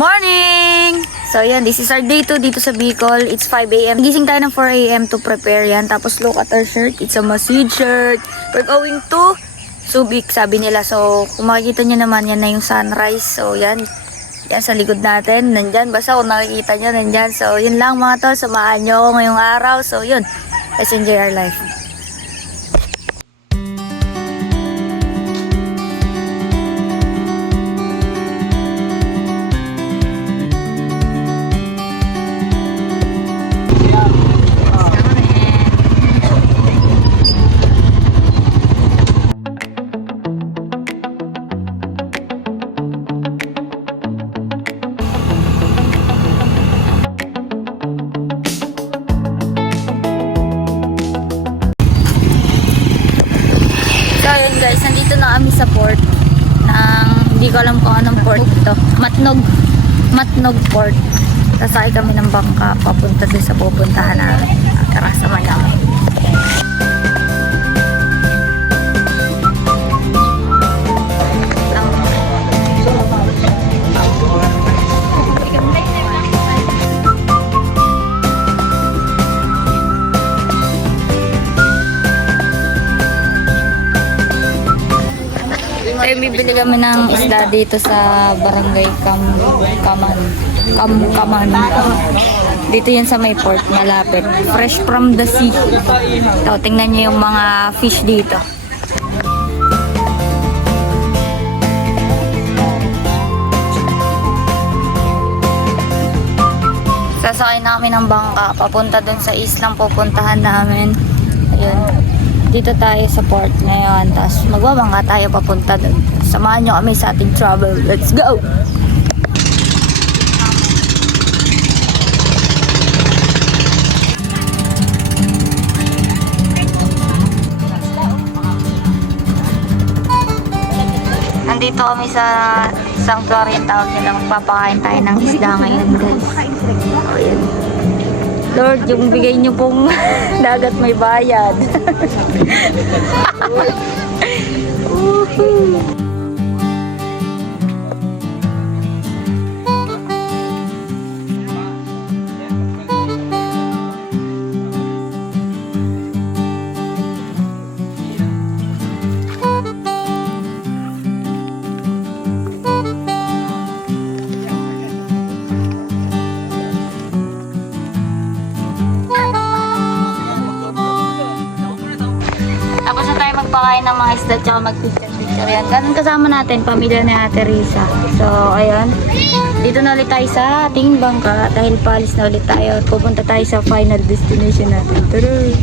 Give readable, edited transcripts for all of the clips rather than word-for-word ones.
morning! So yan, this is our day 2 dito sa Bicol. It's 5 a.m. Gising tayo ng 4 a.m. to prepare yan. Tapos look at our shirt. It's a Masjid shirt. We're going to Subic, sabi nila. So kung makikita nyo naman, yan na yung sunrise. So yan, yan sa likod natin. Nandyan, basta kung nakikita nyo, nandyan. So yun lang mga tol, samahan nyo ako ngayong araw. So yun, let's enjoy our life. So yun guys, nandito na kami sa port ng, hindi ko alam kung anong port ito, Matnog Port. Sasakay kami ng bangka papunta doon sa pupuntahan namin. Tara, sama namin. Bibili kami ng isda dito sa barangay Kaman. Dito yan sa may port, malapit. Fresh from the sea. Ito, tingnan nyo yung mga fish dito. Sasakay namin ng bangka papunta dun sa islang pupuntahan namin. Ayun. Dito tayo sa port ngayon, tapos magbabangka tayo papunta doon. Samahan nyo kami sa ating travel. Let's go! Nandito kami sa sanctuary, tawag nila. Magpapakain tayo ng isda ngayon, guys. So, yun. Lord, yung bigay niyo pong dagat may bayad. Tapos na tayo magpakain ng mga isda tsaka mag-picture yan. Ganun kasama natin, pamilya ni Ate Risa. So, ayun. Dito na ulit tayo sa ating bangka dahil paalis na ulit tayo at pupunta tayo sa final destination natin. Tara!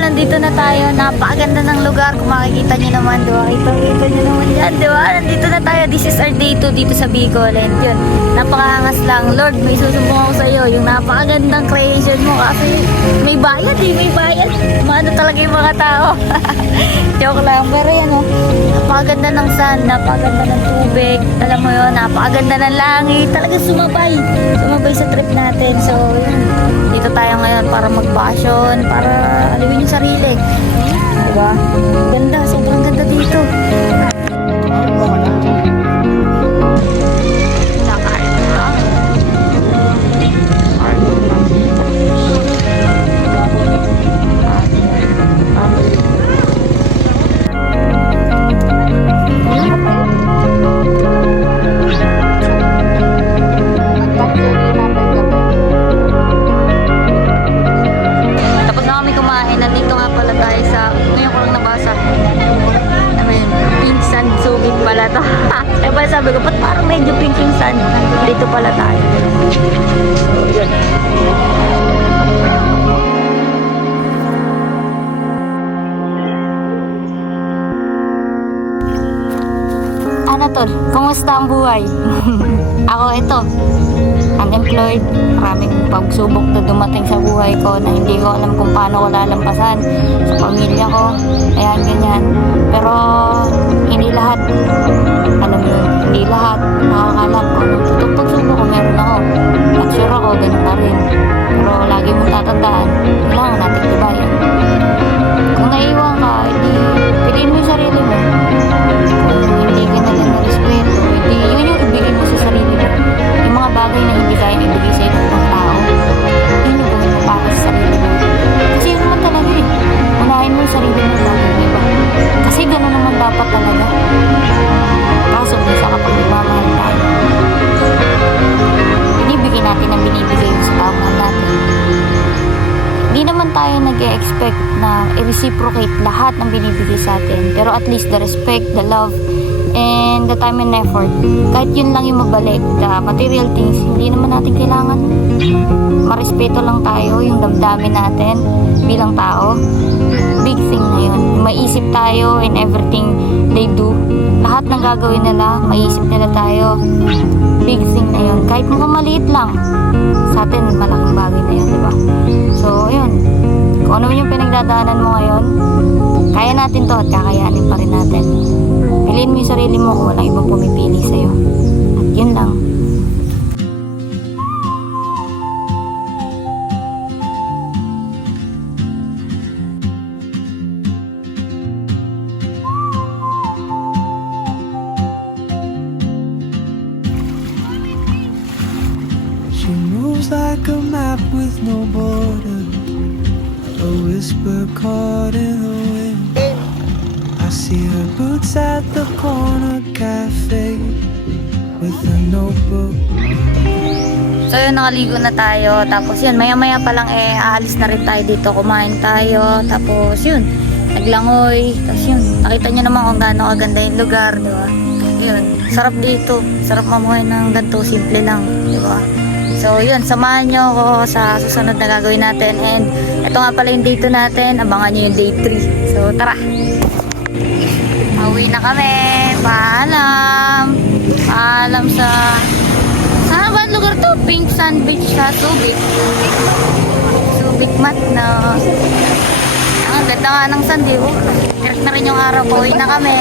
Nandito na tayo, napakaganda ng lugar. Kung makikita nyo naman, diba? Kita nyo naman yan, diba? Nandito na tayo, this is our day 2 dito sa Bicol. And yun, napakahangas lang. Lord, may susumbong ako sa'yo, yung napakagandang creation mo. Kasi may bayad may bayad. Maano talaga yung mga tao. Joke lang, pero yan napakaganda ng sun, napakaganda ng tubig. Alam mo yun, napakaganda ng langit. Talaga sumabay sa trip natin. So yun, dito tayo ngayon para mag-passion, para aliwin yung sarili. Diba? Ganda, sobrang ganda dito. sabi ko, ba't parang medyo pink yung sun? Dito pala tayo. So, yun. tol, kumusta ang buhay? Ako ito, unemployed, maraming pagsubok na dumating sa buhay ko na hindi ko alam kung paano ko lalampasan sa pamilya ko, ayan ganyan. Pero hindi lahat, alam mo yun, hindi lahat nakakalam ko nung totoong pagsubok ko meron ako. At sure ako, ganun pa rin. Pero lagi mong tatandaan, kailangan natin tibayan. Kung naiwan ka, piliin mo yung sarili mo. Kung hindi ka na lang respeto, yun yung ibigay mo sa sarili mo. Yung mga bagay na hindi kaya ibigay sa ibang tao, yun yung gawin mo para sa sarili mo. Kasi yun naman talaga eh. Unahin mo yung sarili mo bago yung iba. Kasi gano'n naman dapat talaga. Kaso minsan kapag nagmamahal tayo, binibigay natin ang binibigay sa tao natin. Di naman tayo nag-expect na i-reciprocate lahat ng binibigay sa atin. Pero at least the respect, the love, and the time and effort. Kahit yun lang yung mabalik, the material things, hindi naman natin kailangan. Marespeto lang tayo, yung damdamin natin bilang tao. Big thing na yun. Maisip tayo in everything they do. Lahat ng gagawin nila, maisip nila tayo. Big thing na yun. Kahit mukhang maliit lang, sa atin malaking bagay na yun, diba? So, yun. Kung ano yung pinagdadaanan mo ngayon, kaya natin to at kakayanin pa rin natin. Piliin mo yung sarili mo kung walang ibang pumipili sa'yo. At yun lang. She moves like a map with no border, a whisper caught in the wind. I see her boots at the corner cafe with a notebook. So yun, nakaligo na tayo. Tapos yun, maya-maya pa lang aalis na rin tayo dito. Kumain tayo. Tapos yun, naglangoy. Tapos yun, nakita nyo naman kung gaano kaganda yung lugar, di ba? Yun, sarap dito. Sarap mamuhay ng ganito. Simple lang, di ba? So yun, samahan nyo ako sa susunod na gagawin natin. And ito nga pala yung day 2 natin. Abangan nyo yung day 3. So tara! Pauwi na kami. Paalam. Paalam sa... Saan ba ang lugar to? Pink Sand Beach sa Subic. Subic Mat na. Ang ganda nga ng sand, di ba? Direct na rin yung araw. Pauwi na kami.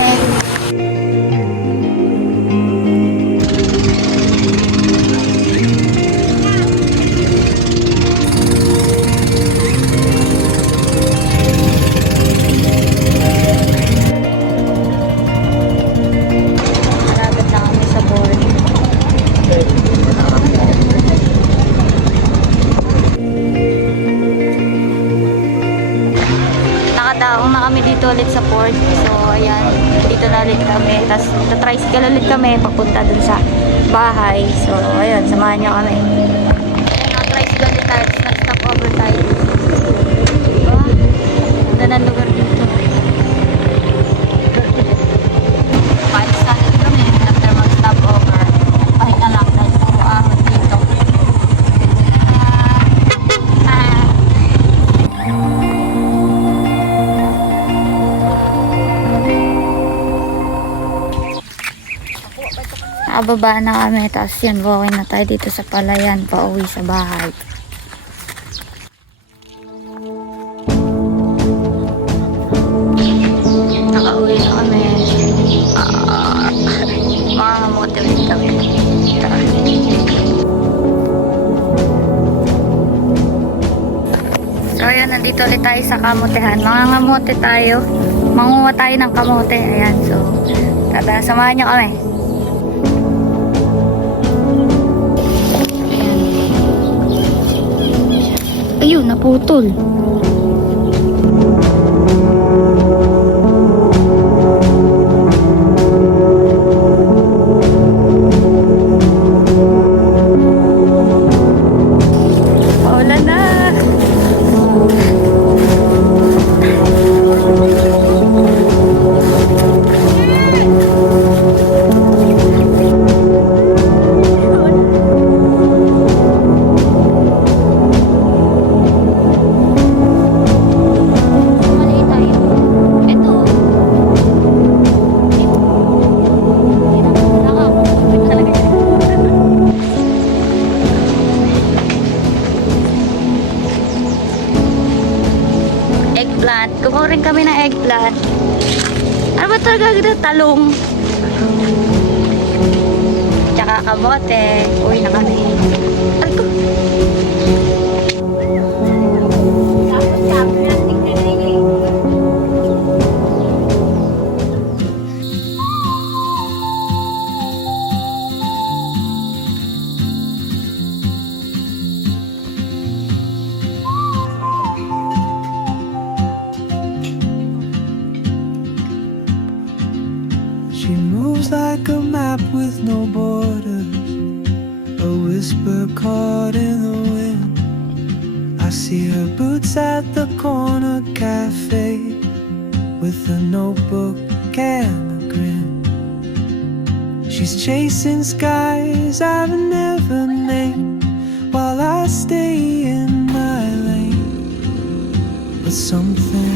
Nakadaong na kami dito ulit sa port. So ayan, dito na ulit kami. Tapos tricycle ulit kami papunta dun sa bahay. So ayun, samahan nyo kami. Naka-tricycle ulit tayo. Tapos nag-stop over tayo. Diba? Ganda ng lugar dito. Paalis na ulit kami after mag-stop over. Pahinga lang dahil puro ahon dito. Nakababa na kami, tapos yan, walking na tayo dito sa palayan, pauwi sa bahay. Nakauwi na kami. Mga motivate kami. So ayan, nandito ulit tayo sa kamutehan. Mangangamote tayo. Manguha tayo ng kamote. Ayan, so tara, samahan nyo kami. Ayun, naputol. Wala na. rin kami ng eggplant. Ano ba talaga ito? Talong. Tsaka kamote. Uwi na kami. Ay ko. She moves like a map with no borders, a whisper caught in the wind. I see her boots at the corner cafe with a notebook and a grin. She's chasing skies I've never named while I stay in my lane. But something